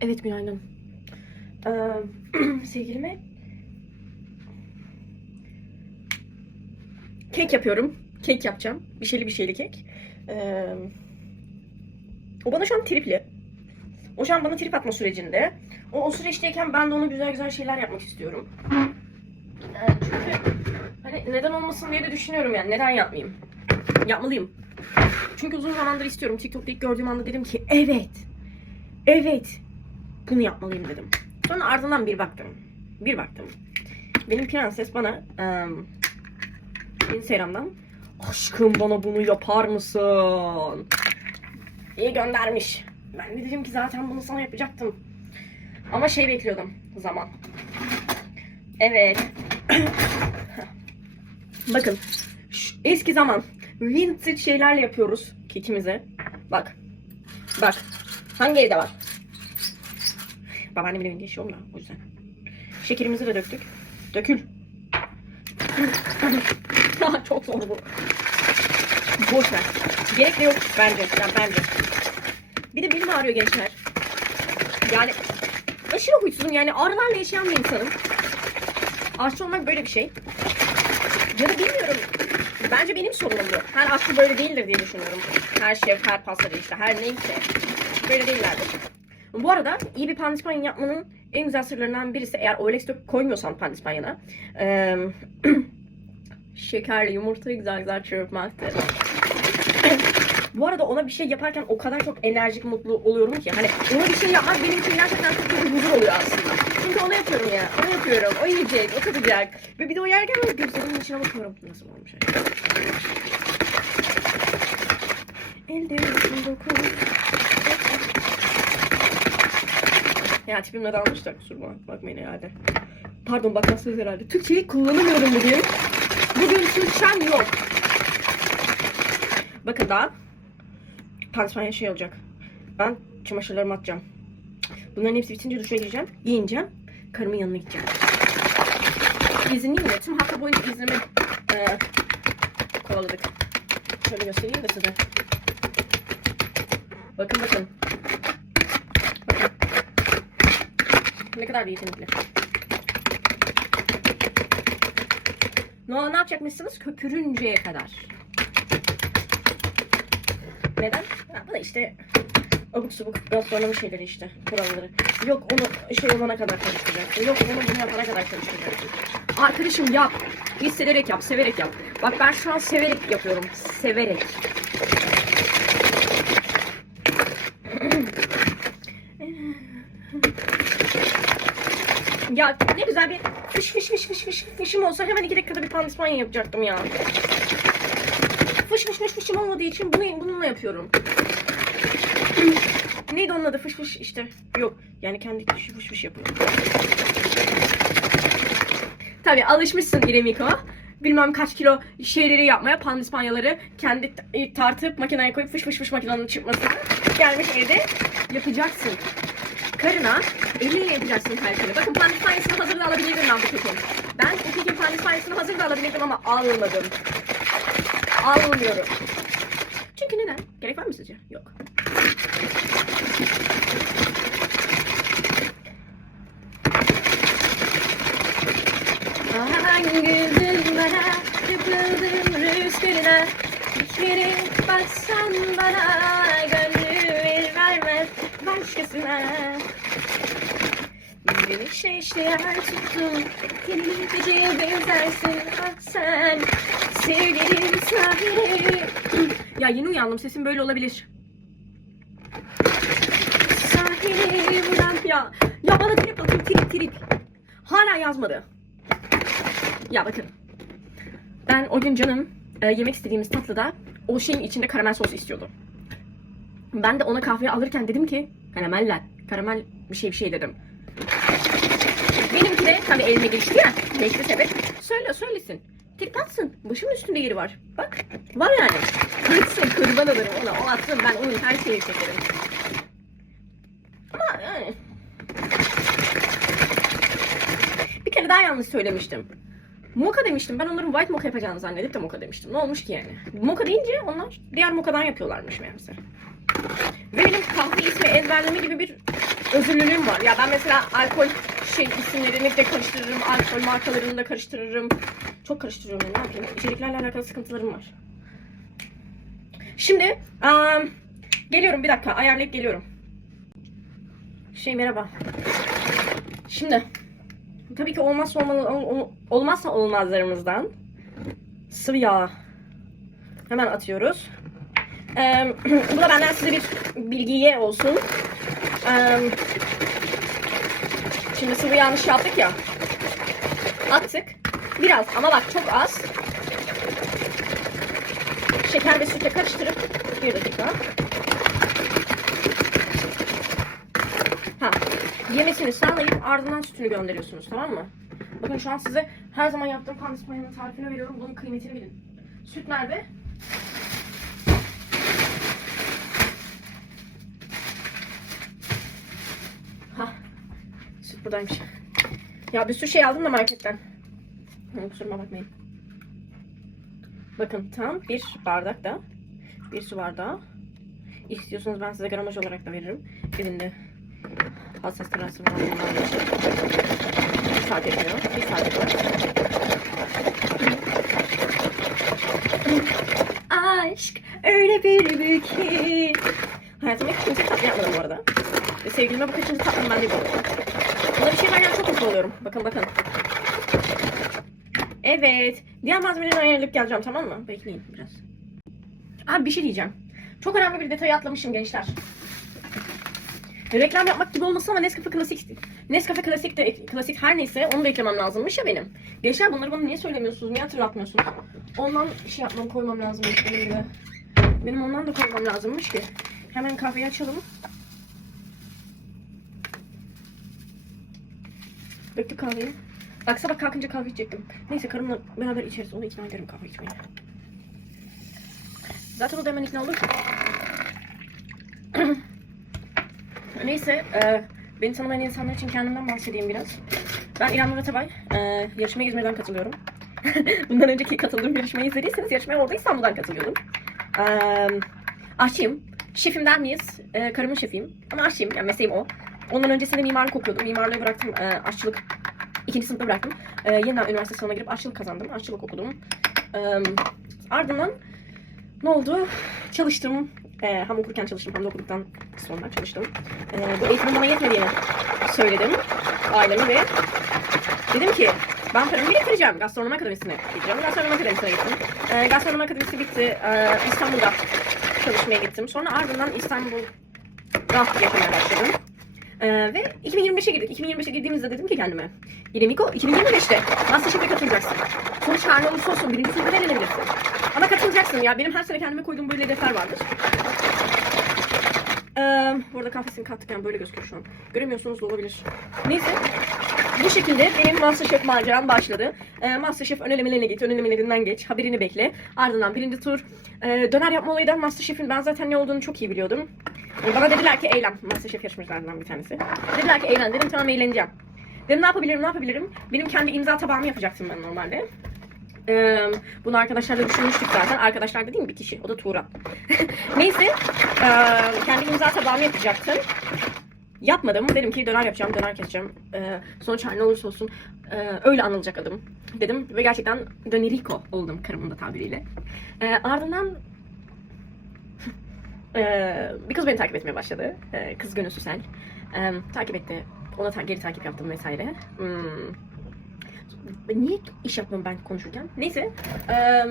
Evet günaydın. Ee, sevgilime kek yapıyorum. Kek yapacağım. Bir şeyli bir şeyli kek. Ee, o bana şu an tripli. O şu an bana trip atma sürecinde. O, o süreçteyken ben de ona güzel güzel şeyler yapmak istiyorum. Ee, çünkü hani neden olmasın diye de düşünüyorum yani. Neden yapmayayım? Yapmalıyım. Çünkü uzun zamandır istiyorum. TikTok'ta ilk gördüğüm anda dedim ki evet. Evet. Bunu yapmalıyım dedim. Sonra ardından bir baktım. Bir baktım. Benim prenses bana em, Instagram'dan aşkım bana bunu yapar mısın? diye göndermiş. Ben de dedim ki zaten bunu sana yapacaktım. Ama şey bekliyordum zaman. Evet. Bakın. şu eski zaman. Vintage şeylerle yapıyoruz kekimizi. Bak. Bak. Hangi evde var? Babaannemin evinde yaşıyorum da o yüzden. Şekerimizi de döktük. Dökül. Çok zor bu. Boş ver. Gerek de yok bence. Yani bence. Bir de belim ağrıyor gençler. Yani aşırı huysuzum. Yani ağrılarla yaşayan bir insanım. Aşçı olmak böyle bir şey. Ya da bilmiyorum. Bence benim sorunum bu. Her aşçı böyle değildir diye düşünüyorum. Her şef, her pastacı işte her neyse. Böyle değillerdir. Bu arada iyi bir pandispanya yapmanın en güzel sırlarından birisi eğer dök koymuyorsan pandispanyana eee şekerli yumurtayı güzel güzel çırpmaktır. Bu arada ona bir şey yaparken o kadar çok enerjik mutlu oluyorum ki hani ona bir şey yapmak benim için gerçekten çok büyük huzur oluyor aslında. Çünkü onu yapıyorum ya. Onu yapıyorum. O yiyecek. O tadacak. Ve bir de o yerken böyle gözlerimin içine bakıyorum. Nasıl olmuş? Elde dokun. Ya tipimle dalmış da kusura bak- bakmayın herhalde. Pardon bakmazsınız herhalde. Türkçeyi kullanamıyorum bugün. Bugün Türkçem yok. Bakın daha pandispanya şey olacak. Ben çamaşırlarımı atacağım. Bunların hepsi bitince duşa gireceğim. Giyineceğim. Karımın yanına gideceğim. İzinliyim de tüm hafta boyunca iznimi e, kovaladık. Şöyle göstereyim de size. Bakın. Bakın. Ne kadar da yetenekli. Ne, ne yapacakmışsınız? Köpürünceye kadar. Neden? Ha, bu da işte abuk subuk gastronomi şeyleri işte kuralları. Yok onu şey olana kadar karıştıracaksın. Yok onu bunu yapana kadar karıştıracaksın. Arkadaşım yap. Hissederek yap, severek yap. Bak ben şu an severek yapıyorum. Severek. Ya ne güzel bir fış fış fış fış fış fışım olsa hemen iki dakikada bir pandispanya yapacaktım ya. Fış fış fış fışım olmadığı için bunu, bununla yapıyorum. Neydi onun adı? Fış fış işte. Yok. Yani kendi fış fış fış yapıyorum. Tabii alışmışsın İremiko. Bilmem kaç kilo şeyleri yapmaya, pandispanyaları kendi t- tartıp makineye koyup fış fış fış makinenin çıkmasını gelmiş evde yapacaksın. Karına eliyle yapacaksın her şeyi. Bakın pandispanyasını hazır da alabilirdim ben bu kekin. Ben bu kekin pandispanyasını hazır da alabilirdim ama almadım. Almıyorum. Çünkü neden? Gerek var mı sizce? Yok. Hangi bana kapıldım rüzgarına Hiçbiri baksan bana başkasına Bir şey işte tuttum Kendini geceye benzersin. Ah sen Sevgilim sahili Ya yeni uyandım sesim böyle olabilir. Sahili vuran ya. Ya bana trip atıyor trip trip. Hala yazmadı. Ya bakın. Ben o gün canım e, yemek istediğimiz tatlıda o şeyin içinde karamel sos istiyordu. Ben de ona kahve alırken dedim ki karameller, karamel bir şey bir şey dedim. Benimki de tabii elime geçti ya. Geçti sebep. Söyle söylesin. Tek. Başımın üstünde yeri var. Bak. Var yani. Atsın kurban olurum ona. O atsın ben onun her şeyi çekerim. Ama yani. Bir kere daha yanlış söylemiştim. Moka demiştim. Ben onların white mocha yapacağını zannedip de moka demiştim. Ne olmuş ki yani? Moka deyince onlar diğer mokadan yapıyorlarmış meğerse. Ve benim kahve ismi ezberleme gibi bir özürlülüğüm var. Ya ben mesela alkol şey isimlerini de karıştırırım. Alkol markalarını da karıştırırım. Çok karıştırıyorum. Ne yapayım? İçeriklerle alakalı sıkıntılarım var. Şimdi am, geliyorum bir dakika. Ayarlayıp geliyorum. Şey merhaba. Şimdi tabii ki olmazsa olmalı, ol- ol- olmazsa olmazlarımızdan sıvı yağ hemen atıyoruz. Eee, bu da benden size bir bilgiye olsun. Eee, şimdi sıvı yanlış yaptık ya. Attık. Biraz ama bak çok az. Şeker ve sütle karıştırıp bir dakika. Ha, yemesini sağlayıp ardından sütünü gönderiyorsunuz tamam mı? Bakın şu an size her zaman yaptığım pandispanya'nın tarifini veriyorum. Bunun kıymetini bilin. Süt nerede? Ha, süt buradaymış. Ya bir sürü şey aldım da marketten. Hı, Kusuruma bakmayın. Bakın tam bir bardak da bir su bardağı. İstiyorsanız ben size gramaj olarak da veririm. Evinde hassas var. bunlar için. Bir saat etmiyor. Bir saat etmiyor. Aşk öyle bir büyük ki. Hayatımda hiç kimse tatlı yapmadım bu arada. Ve sevgilime bu kaçıncı tatlım ben de bilmiyorum. Buna bir şey verken çok mutlu oluyorum. Bakın bakın. Evet. Diğer malzemeleri ayarlayıp geleceğim tamam mı? Bekleyin biraz. Abi bir şey diyeceğim. Çok önemli bir detayı atlamışım gençler. Reklam yapmak gibi olmasın ama Nescafe Klasik Nescafe Klasik de klasik her neyse onu da eklemem lazımmış ya benim. Gençler bunları bana niye söylemiyorsunuz? Niye hatırlatmıyorsunuz? Ondan şey yapmam koymam lazımmış benim de. Benim ondan da koymam lazımmış ki. Hemen kahveyi açalım. Döktük kahveyi. Bak sabah kalkınca kahve içecektim. Neyse karımla beraber içeriz. Onu ikna ederim kahve içmeye. Zaten o da hemen ikna olur. Neyse, e, beni tanımayan insanlar için kendimden bahsedeyim biraz. Ben İrem Nur Atabay, e, yarışmaya İzmir'den katılıyorum. Bundan önceki katıldığım yarışmayı izlediyseniz yarışmaya orada İstanbul'dan katılıyordum. E, aşçıyım. Şefim der miyiz? E, karımın şefiyim. Ama aşçıyım, yani mesleğim o. Ondan öncesinde mimarlık okuyordum. Mimarlığı bıraktım, e, aşçılık ikinci sınıfta bıraktım. E, yeniden üniversite sınavına girip aşçılık kazandım. Aşçılık okudum. E, ardından ne oldu? Çalıştım. E, hem okurken çalıştım hem de okuduktan sonra çalıştım. E, bu eğitimin bana yetmediğini söyledim aileme ve dedim ki ben paramı biriktireceğim. Gastronomi akademisine gideceğim. Gastronomi akademisine gittim. E, gastronomi akademisi bitti. E, İstanbul'da çalışmaya gittim. Sonra ardından İstanbul'da yaşamaya başladım. Ee, ve 2025'e girdik. 2025'e girdiğimizde dedim ki kendime. İremiko 2025'te Masterchef'e katılacaksın. Sonuç her ne olursa olsun birinci sınıfta eğlenebilirsin. Ama katılacaksın ya. Benim her sene kendime koyduğum böyle hedefler vardır. Ee, bu arada kafesini kattık yani böyle gözüküyor şu an. Göremiyorsunuz da olabilir. Neyse. Bu şekilde benim Masterchef maceram başladı. Ee, Masterchef ön elemelerine git, ön elemelerinden geç, haberini bekle. Ardından birinci tur e, döner yapma olayı da Masterchef'in ben zaten ne olduğunu çok iyi biliyordum. E, Bana dediler ki eylem. Masterchef yarışmacılarından bir tanesi. Dediler ki eğlen. Dedim tamam eğleneceğim. Dedim ne yapabilirim ne yapabilirim? Benim kendi imza tabağımı yapacaktım ben normalde. Bunu arkadaşlarla düşünmüştük zaten. Arkadaşlar dediğim bir kişi. O da Tuğra. Neyse. kendi imza tabağımı yapacaktım. Yapmadım. Dedim ki döner yapacağım, döner keseceğim. Ee, sonuç her ne olursa olsun öyle anılacak adım. Dedim ve gerçekten dönerico oldum karımın da tabiriyle. Ardından bir kız beni takip etmeye başladı. Kız Gönül Süsel. Ee, takip etti. Ona geri takip yaptım vesaire. Hmm. Niye iş yapmıyorum ben konuşurken? Neyse. Ee,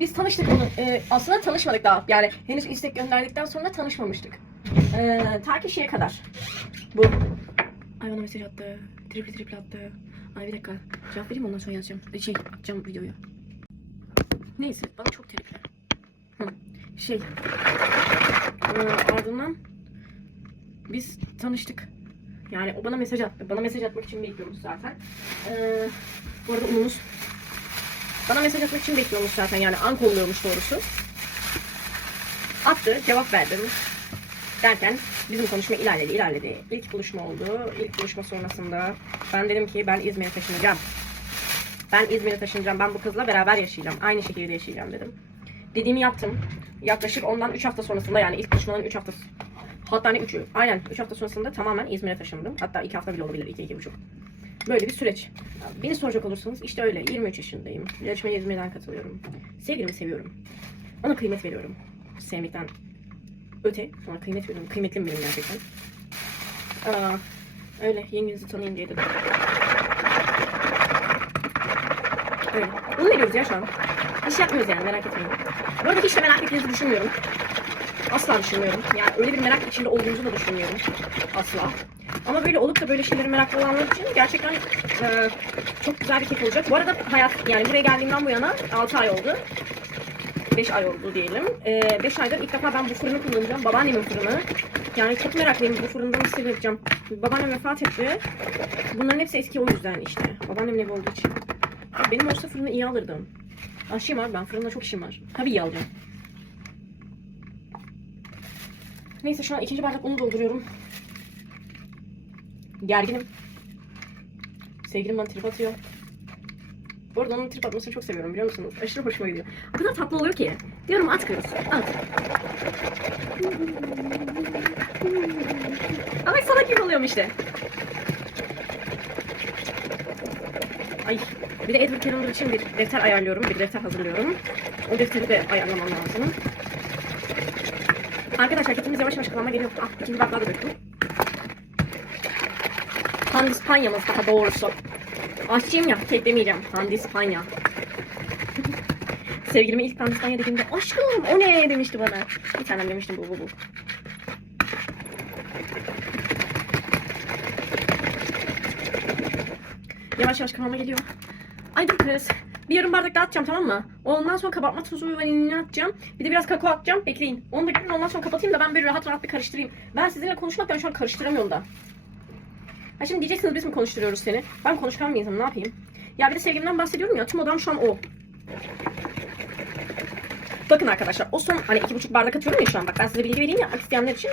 biz tanıştık onu. Ee, aslında tanışmadık daha. Yani henüz istek gönderdikten sonra tanışmamıştık. Ee, ta ki şeye kadar. Bu. Ay bana mesaj attı. Triple triple attı. Ay bir dakika. Cevap vereyim ondan sonra yazacağım. Şey atacağım videoyu. Neyse bana çok tripli. Hı. Şey. Ee, ardından biz tanıştık. Yani o bana mesaj attı. Bana mesaj atmak için bekliyormuş zaten. Ee, bu arada unumuz bana mesaj atmak için bekliyormuş zaten. Yani an kolluyormuş doğrusu. Attı. Cevap verdim. Derken bizim konuşma ilerledi, ilerledi. İlk buluşma oldu. İlk buluşma sonrasında ben dedim ki ben İzmir'e taşınacağım. Ben İzmir'e taşınacağım. Ben bu kızla beraber yaşayacağım. Aynı şehirde yaşayacağım dedim. Dediğimi yaptım. Yaklaşık ondan 3 hafta sonrasında yani ilk buluşmanın 3 hafta Hatta ne üçü. Aynen 3 hafta sonrasında tamamen İzmir'e taşındım. Hatta 2 hafta bile olabilir. 2 iki buçuk. Böyle bir süreç. Beni soracak olursanız işte öyle. 23 yaşındayım. Yarışmaya İzmir'den katılıyorum. Sevgilimi seviyorum. Ona kıymet veriyorum. Sevmekten öte. Ona kıymet veriyorum. Kıymetli mi benim gerçekten? Aa, öyle. Yengenizi tanıyayım diye dedim. Öyle. Bunu veriyoruz ya şu an. İş yapmıyoruz yani merak etmeyin. Bu arada hiç de merak ettiğinizi düşünmüyorum. Asla düşünmüyorum. Yani öyle bir merak içinde olduğunuzu da düşünmüyorum. Asla. Ama böyle olup da böyle şeylere meraklı olanlar için gerçekten e, çok güzel bir kek olacak. Bu arada hayat yani buraya geldiğimden bu yana 6 ay oldu. 5 ay oldu diyelim. 5 aydır ilk defa ben bu fırını kullanacağım. Babaannemin fırını. Yani çok meraklıyım bu fırında nasıl yapacağım. Babaannem vefat etti. Bunların hepsi eski o yüzden işte. Babaannemin evi olduğu için. Benim olsa fırını iyi alırdım. Aşıyım abi ben fırında çok işim var. Tabii iyi alacağım. Neyse şu an ikinci bardak unu dolduruyorum. Gerginim. Sevgilim bana trip atıyor. Bu arada onun trip atmasını çok seviyorum biliyor musunuz? Aşırı hoşuma gidiyor. O kadar tatlı oluyor ki. Diyorum at kız. At. Ama sana gibi oluyorum işte. Ay. Bir de Edward Callender için bir defter ayarlıyorum. Bir defter hazırlıyorum. O defteri de ayarlamam lazım. Arkadaşlar ketimiz yavaş yavaş kıvama geliyor. Ah ikinci bardağı da döktüm. Pandispanyamız daha doğrusu. Aşçıyım ya, kek demeyeceğim. Pandispanya. Sevgilime ilk pandispanya dediğimde aşkım o ne demişti bana. Bir tanem demiştim bu bu bu. Yavaş yavaş kıvama geliyor. Ay dur kız. Bir yarım bardak daha atacağım tamam mı? Ondan sonra kabartma tozu ve vanilini atacağım. Bir de biraz kakao atacağım. Bekleyin. Onu da görün ondan sonra kapatayım da ben böyle rahat rahat bir karıştırayım. Ben sizinle konuşmaktan şu an karıştıramıyorum da. Ha şimdi diyeceksiniz biz mi konuşturuyoruz seni? Ben konuşkan bir insanım ne yapayım? Ya bir de sevgilimden bahsediyorum ya tüm odam şu an o. Bakın arkadaşlar o son hani iki buçuk bardak atıyorum ya şu an bak ben size bilgi vereyim yapmak isteyenler için.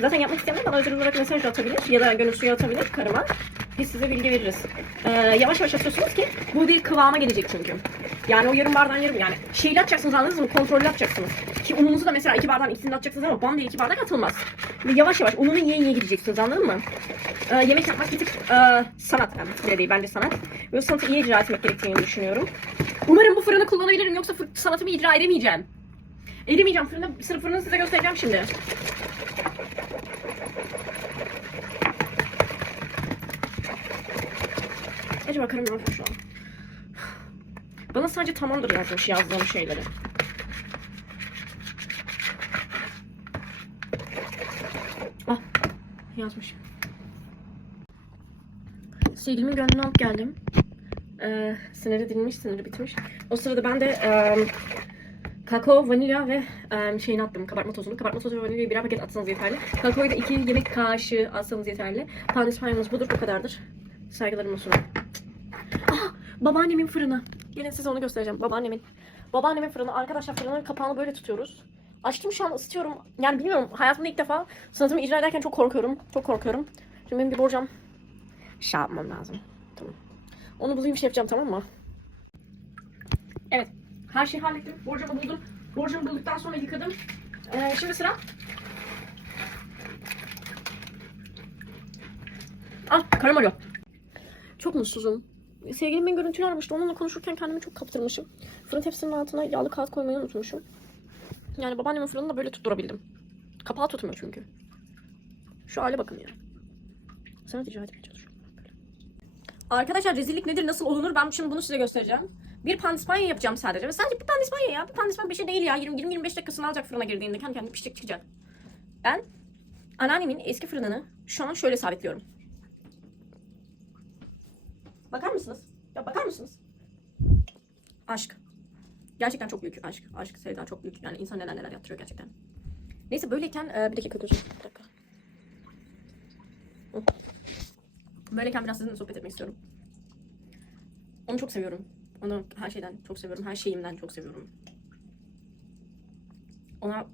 Zaten yapmak isteyenler bana özel olarak mesaj atabilir ya da gönül suyu atabilir karıma. Biz size bilgi veririz. Ee, yavaş yavaş atıyorsunuz ki bu bir kıvama gelecek çünkü. Yani o yarım bardağın yarım yani şeyle atacaksınız anladınız mı? Kontrollü atacaksınız. Ki ununuzu da mesela iki bardağın ikisini atacaksınız ama bam diye iki bardak atılmaz. Ve yavaş yavaş ununu yiye yiye gideceksiniz anladın mı? Ee, yemek yapmak bir tık e, sanat yani değil bence sanat. Ve o sanatı iyi icra etmek gerektiğini düşünüyorum. Umarım bu fırını kullanabilirim yoksa sanatımı icra edemeyeceğim. Edemeyeceğim fırını, sırf fırını size göstereceğim şimdi. Ne yapıyor şu an? Bana sadece tamamdır yazmış yazdığım şeyleri. Ah yazmış. Sevgilimin gönlünü alıp geldim. Ee, sınırı dinmiş, sınırı bitmiş. O sırada ben de e, kakao, vanilya ve e, şeyini attım, kabartma tozunu. Kabartma tozu ve vanilyayı birer paket atsanız yeterli. Kakaoyu da iki yemek kaşığı atsanız yeterli. Pandispanyamız budur, bu kadardır. Saygılarımla sunarım. Babaannemin fırını. Gelin size onu göstereceğim. Babaannemin. Babaannemin fırını. Arkadaşlar fırının kapağını böyle tutuyoruz. Açtım şu an ısıtıyorum. Yani bilmiyorum hayatımda ilk defa sanatımı icra ederken çok korkuyorum. Çok korkuyorum. Şimdi benim bir borcam şey yapmam lazım. Tamam. Onu bulayım şey yapacağım tamam mı? Evet. Her şeyi hallettim. Borcamı buldum. Borcamı bulduktan sonra yıkadım. Ee, şimdi sıra. Ah karım arıyor. Çok mutsuzum. Sevgilim beni görüntülü aramıştı. Onunla konuşurken kendimi çok kaptırmışım. Fırın tepsinin altına yağlı kağıt koymayı unutmuşum. Yani babaannemin fırını da böyle tutturabildim. Kapağı tutmuyor çünkü. Şu hale bakın ya. Sana rica etmeye çalışıyorum. Arkadaşlar rezillik nedir, nasıl olunur ben şimdi bunu size göstereceğim. Bir pandispanya yapacağım sadece. Ve sadece bir pandispanya ya. Bir pandispanya bir şey değil ya. 20-25 dakikasını alacak fırına girdiğinde. Kendi kendine pişecek çıkacak. Ben anneannemin eski fırınını şu an şöyle sabitliyorum. Bakar mısınız? Ya bakar mısınız? Aşk. Gerçekten çok büyük aşk. Aşk, sevda çok büyük. Yani insan neler neler yaptırıyor gerçekten. Neyse böyleyken e, bir dakika gözüm. Bir dakika. Böyleyken biraz sizinle sohbet etmek istiyorum. Onu çok seviyorum. Onu her şeyden çok seviyorum. Her şeyimden çok seviyorum. Ona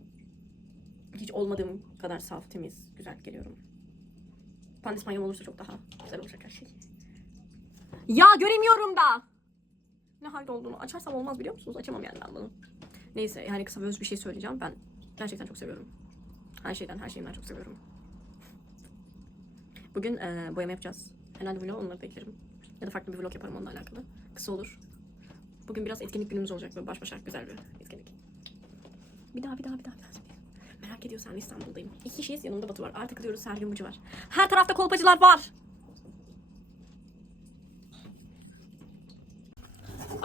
hiç olmadığım kadar saf, temiz, güzel geliyorum. Pandispanyam olursa çok daha güzel olacak her şey. Ya göremiyorum da. Ne halde olduğunu açarsam olmaz biliyor musunuz? Açamam yani ben bunu. Neyse yani kısa öz bir şey söyleyeceğim. Ben gerçekten çok seviyorum. Her şeyden, her şeyimden çok seviyorum. Bugün eee, boyama yapacağız. Herhalde vlog onları beklerim. Ya da farklı bir vlog yaparım onunla alakalı. Kısa olur. Bugün biraz etkinlik günümüz olacak. Böyle baş başa güzel bir etkinlik. Bir daha, bir daha, bir daha. Bir daha. Merak ediyorsan İstanbul'dayım. İki kişiyiz. Yanımda Batu var. Artık diyoruz Sergin Bucu var. Her tarafta kolpacılar var.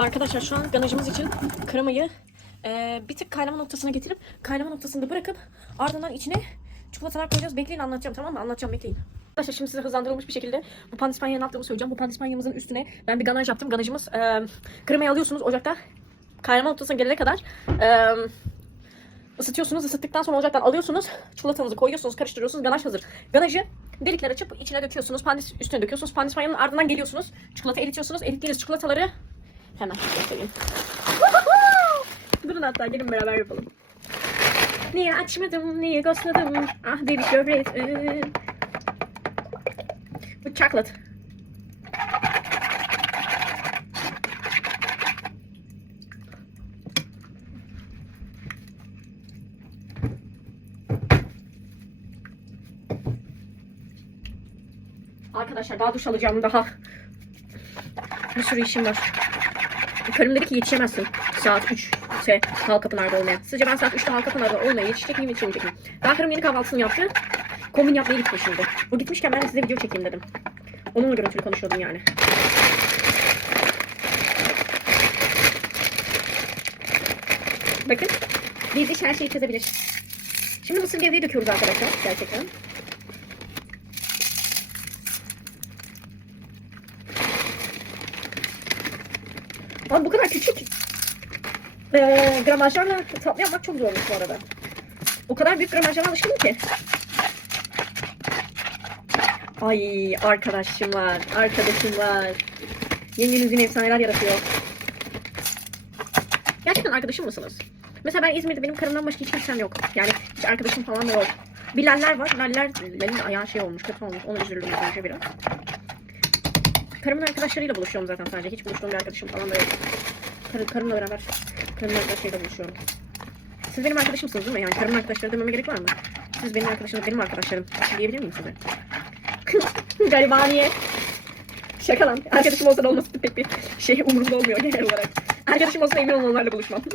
Arkadaşlar şu an ganajımız için kremayı eee, bir tık kaynama noktasına getirip kaynama noktasında bırakıp ardından içine çikolatalar koyacağız. Bekleyin anlatacağım tamam mı? Anlatacağım bekleyin. Arkadaşlar şimdi size hızlandırılmış bir şekilde bu pandispanyayı ne yaptığımı söyleyeceğim. Bu pandispanyamızın üstüne ben bir ganaj yaptım. Ganajımız eee kremayı alıyorsunuz ocakta. Kaynama noktasına gelene kadar eee ısıtıyorsunuz. Isıttıktan sonra ocaktan alıyorsunuz. Çikolatanızı koyuyorsunuz, karıştırıyorsunuz. Ganaj hazır. Ganajı delikler açıp içine döküyorsunuz. Pandis üstüne döküyorsunuz. Pandispanyanın ardından geliyorsunuz. Çikolata eritiyorsunuz. Erittiğiniz çikolataları hemen göstereyim. Durun hatta gelin beraber yapalım. Niye açmadım, niye ghostladım? Ah baby şöhret. Bu chocolate. Arkadaşlar daha duş alacağım daha. Bir sürü işim var. Karım dedi ki yetişemezsin. Saat 3'te Halkapınar'da olmaya. Sizce ben saat 3'te Halkapınar'da olmaya yetişecek miyim yetişemeyecek miyim? Daha karım yeni kahvaltısını yaptı. Kombin yapmaya gitti şimdi. O gitmişken ben de size video çekeyim dedim. Onunla görüntülü konuşuyordum yani. Bakın. Bir diş her şeyi çözebilir. Şimdi mısır gevreği döküyoruz arkadaşlar. Gerçekten. Abi bu kadar küçük eee gramajlarla tatlı yapmak çok zormuş bu arada. O kadar büyük gramajlara alışkınım ki. Ay arkadaşım var, arkadaşım var. Yengeniz yine efsaneler yaratıyor. Gerçekten arkadaşım mısınız? Mesela ben İzmir'de benim karımdan başka hiç kimsem yok. Yani hiç arkadaşım falan da yok. Bir laller var. Laller, lalin ayağı şey olmuş, kötü olmuş. Ona üzüldüm önce biraz. Karımın arkadaşlarıyla buluşuyorum zaten sadece. Hiç buluştuğum bir arkadaşım falan da yok. Karı, karımla beraber karımın arkadaşlarıyla buluşuyorum. Siz benim arkadaşımsınız değil mi? Yani karımın arkadaşları dememe gerek var mı? Siz benim arkadaşlarım, benim arkadaşlarım. Diyebilir miyim size? Garibaniye. Şaka lan. Arkadaşım olsa da olması pek bir şey umurumda olmuyor genel olarak. Arkadaşım olsa emin olun onlarla buluşmam.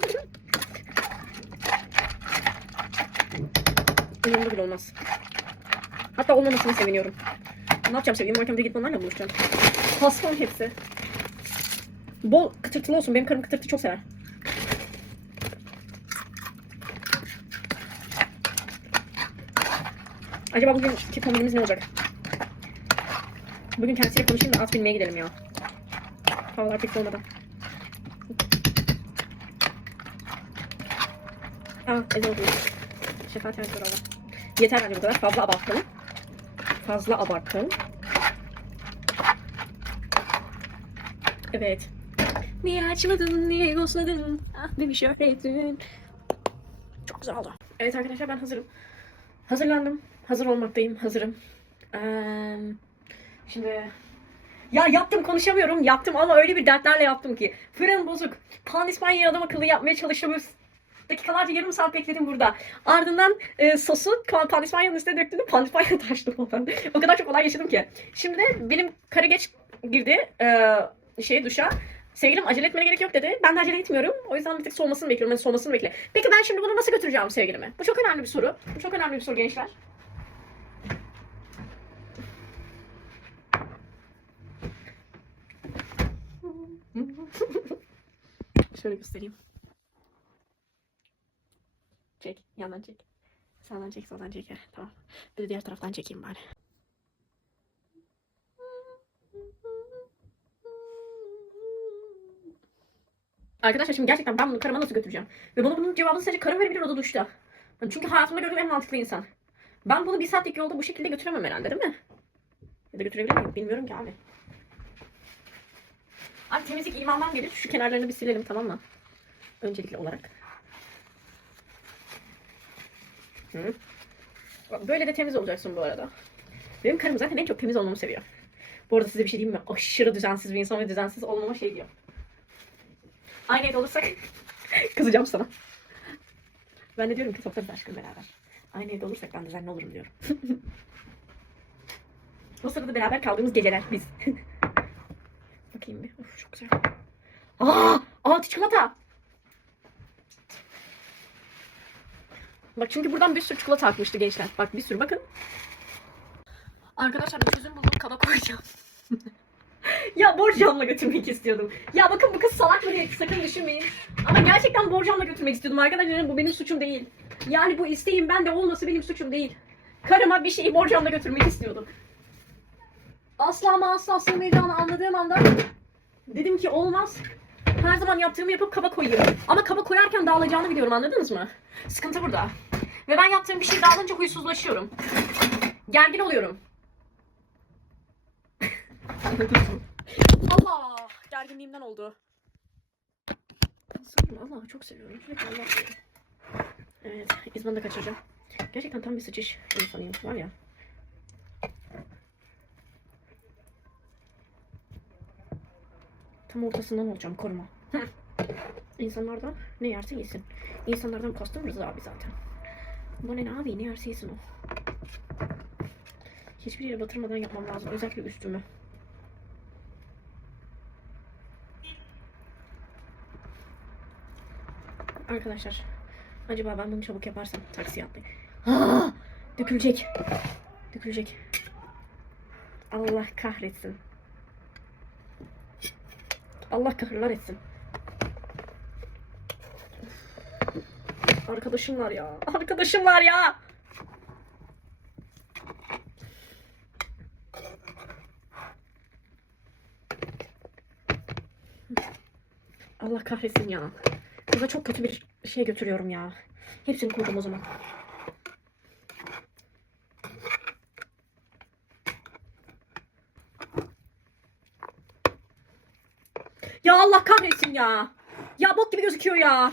umurumda bile olmaz. Hatta olmamasını seviniyorum. Ne yapacağım sevgilim de gidip onlarla buluşacağım. Hastam hepsi. Bol kıtırtılı olsun. Benim karım kıtırtı çok sever. Acaba bugün kombinimiz ne olacak? Bugün kendisiyle konuşayım da at binmeye gidelim ya. Havalar pek olmadan. Aa, ezan okuyor. Şefaat ters orada. Yeter bence bu kadar. Fazla abarttım. Fazla abarttım. Evet. Niye açmadın, niye ghostladın? Ah bir şöhretin. Çok güzel oldu. Evet arkadaşlar ben hazırım. Hazırlandım. Hazır olmaktayım. Hazırım. Eee, şimdi ya yaptım konuşamıyorum. Yaptım ama öyle bir dertlerle yaptım ki. Fırın bozuk. Pandispanya'yı adam akıllı yapmaya çalıştım. Dakikalarca yarım saat bekledim burada. Ardından e, sosu pandispanyanın üstüne döktüm. Pandispanya taştı falan. o kadar çok olay yaşadım ki. Şimdi benim karı geç girdi. E, şey duşa. Sevgilim acele etmene gerek yok dedi. Ben de acele etmiyorum. O yüzden bir tık soğumasını bekliyorum. Yani soğumasını bekle. Peki ben şimdi bunu nasıl götüreceğim sevgilime? Bu çok önemli bir soru. Bu çok önemli bir soru gençler. Şöyle göstereyim. Çek. Yandan çek. Sağdan çek, soldan çek. Tamam. Bir de diğer taraftan çekeyim bari. Arkadaşlar şimdi gerçekten ben bunu karıma nasıl götüreceğim? Ve bana bunun cevabını sadece karım verebilir o da duşta. Yani Çünkü hayatımda gördüğüm en mantıklı insan. Ben bunu bir saatlik yolda bu şekilde götüremem herhalde değil mi? Ya da götürebilir miyim? Bilmiyorum ki abi. Abi temizlik imandan gelir. Şu kenarlarını bir silelim tamam mı? Öncelikli olarak. Hı. Böyle de temiz olacaksın bu arada. Benim karım zaten en çok temiz olmamı seviyor. Bu arada size bir şey diyeyim mi? Aşırı düzensiz bir insan ve düzensiz olmama şey diyor. Aynı evde olursak kızacağım sana. Ben de diyorum ki toplarız aşkım beraber. Aynı evde olursak ben düzenli olurum diyorum. o sırada beraber kaldığımız geceler biz. Bakayım bir. Of çok güzel. Aa! Aa çikolata! Bak çünkü buradan bir sürü çikolata akmıştı gençler. Bak bir sürü bakın. Arkadaşlar çözüm buldum kaba koyacağım. Ya borcamla götürmek istiyordum. Ya bakın bu kız salak mı diye sakın düşünmeyin. Ama gerçekten borcamla götürmek istiyordum arkadaşlar. Bu benim suçum değil. Yani bu isteğim bende olması benim suçum değil. Karıma bir şeyi borcamla götürmek istiyordum. Asla ama asla sığmayacağını anladığım anda dedim ki olmaz. Her zaman yaptığımı yapıp kaba koyuyorum. Ama kaba koyarken dağılacağını biliyorum anladınız mı? Sıkıntı burada. Ve ben yaptığım bir şey dağılınca huysuzlaşıyorum. Gergin oluyorum. Allah! Gerginliğimden oldu. Allah çok seviyorum. Sürekli Allah diyorum. Evet, İzban'ı da kaçıracağım. Gerçekten tam bir sıçış insanıyım var ya. Tam ortasından olacağım koruma. İnsanlardan ne yerse yesin. İnsanlardan kastım Rıza abi zaten. Bu ne abi ne yerse yesin o. Hiçbir yere batırmadan yapmam lazım. Özellikle üstümü. Arkadaşlar. Acaba ben bunu çabuk yaparsam taksiye atlayayım. Aa, dökülecek. Dökülecek. Allah kahretsin. Allah kahırlar etsin. Arkadaşım var ya. Arkadaşım var ya. Allah kahretsin ya. Kıza çok kötü bir şey götürüyorum ya. Hepsini koydum o zaman. Ya Allah kahretsin ya. Ya bok gibi gözüküyor ya.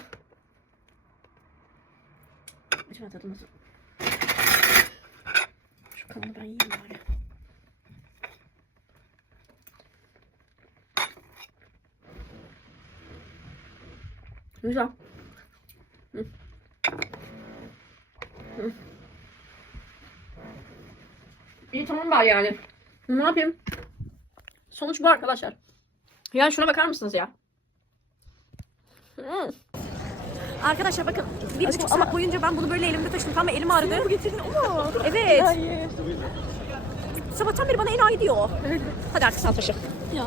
Acaba tadı nasıl? Şu kalanı ben yiyeyim bari. Güzel. Hı. Hı. İyi tamam bari yani. Ne yapayım? Sonuç bu arkadaşlar. Yani şuna bakar mısınız ya? Hmm. Arkadaşlar bakın bir buçuk saat boyunca ben bunu böyle elimde taşıdım. Tam elim ağrıdı. getirdin ama. Evet. Sabahtan beri bana enayi diyor. Hadi artık sen taşı. Ya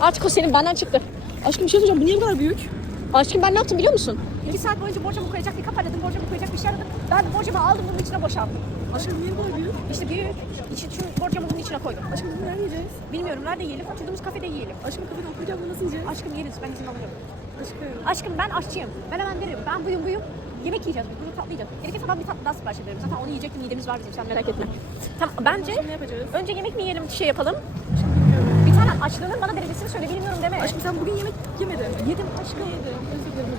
Artık o senin benden çıktı. aşkım bir şey söyleyeceğim. Bu niye bu kadar büyük? Aşkım ben ne yaptım biliyor musun? İki saat boyunca borcamı koyacak bir kap aradım. Borcamı koyacak bir şey aradım. Ben borcamı aldım bunun içine boşalttım. Aşkım niye kadar büyük? İşte büyük. İçi, şu borcamı bunun içine koydum. Aşkım bunu nerede yiyeceğiz? Bilmiyorum nerede yiyelim? Oturduğumuz kafede yiyelim. Aşkım kafede oturacağım nasıl yiyeceğiz? Aşkım yeriz ben izin alıyorum. Aşkım. Aşkım ben aşçıyım. Ben hemen derim. Ben buyum buyum. Yemek yiyeceğiz biz. Bunu tatlayacağız. Gerekirse ben bir tatlı daha sipariş ederim. Zaten onu yiyecektim. Midemiz var bizim. Sen merak etme. Tamam bence Aşkım ne yapacağız? önce yemek mi yiyelim şey yapalım. Aşkım bilmiyorum. Bir tane açlığının bana derecesini söyle. Bilmiyorum deme. Aşkım sen bugün yemek yemedin. yedim aşkım. yedim. Özür dilerim.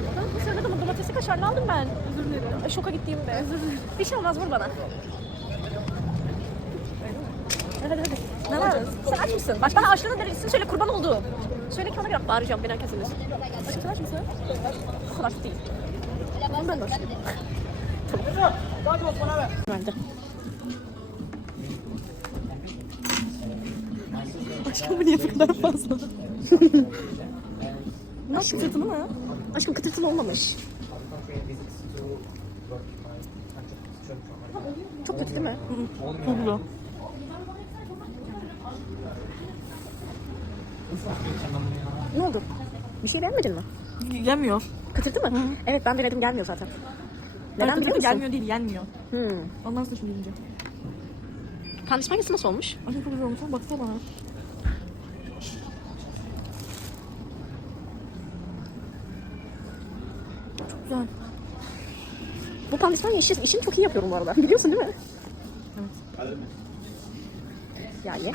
Sırada mı domatesi kaşarlı aldım ben. Özür dilerim. Şoka gittiğimde. Bir şey olmaz vur bana. Hadi hadi. Ne var? Sen aç mısın? Bak bana açlığının derecesini söyle kurban oldu. Söyle ki ona göre bağıracağım beni herkes dinlesin. Aşkım sen aç mısın? O kadar değil. Tamam ben de aşkım. Bence. Aşkım bu niye bu kadar fazla? Nasıl kıtırtılı mı? Aşkım kıtırtılı olmamış. Çok kötü değil mi? Tuzlu. Ne oldu? Bir şey beğenmedin mi? Yemiyor. Kıtırtı mı? Evet ben denedim gelmiyor zaten. Neden Neden biliyor musun? gelmiyor değil yenmiyor. Hmm. Ondan sonra şimdi yiyince. Pandispanyası nasıl olmuş? Aşkım çok güzel olmuş baksana bana. Güzel. Bu pandispanya işi, işini çok iyi yapıyorum bu arada. Biliyorsun değil mi? Evet. Ya ye.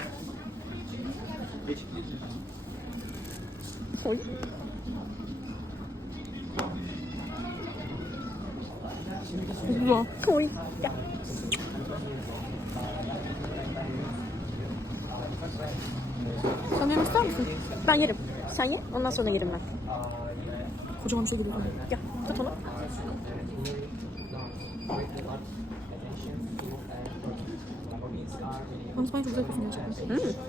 Koy. Çok güzel. Koy. Gel. Sen yemek ister misin? Ben yerim. Sen ye. Ondan sonra yerim ben. Kocaman bir şey geliyor. Gel. 방송이 조사해 보시면 좋겠어요. 음.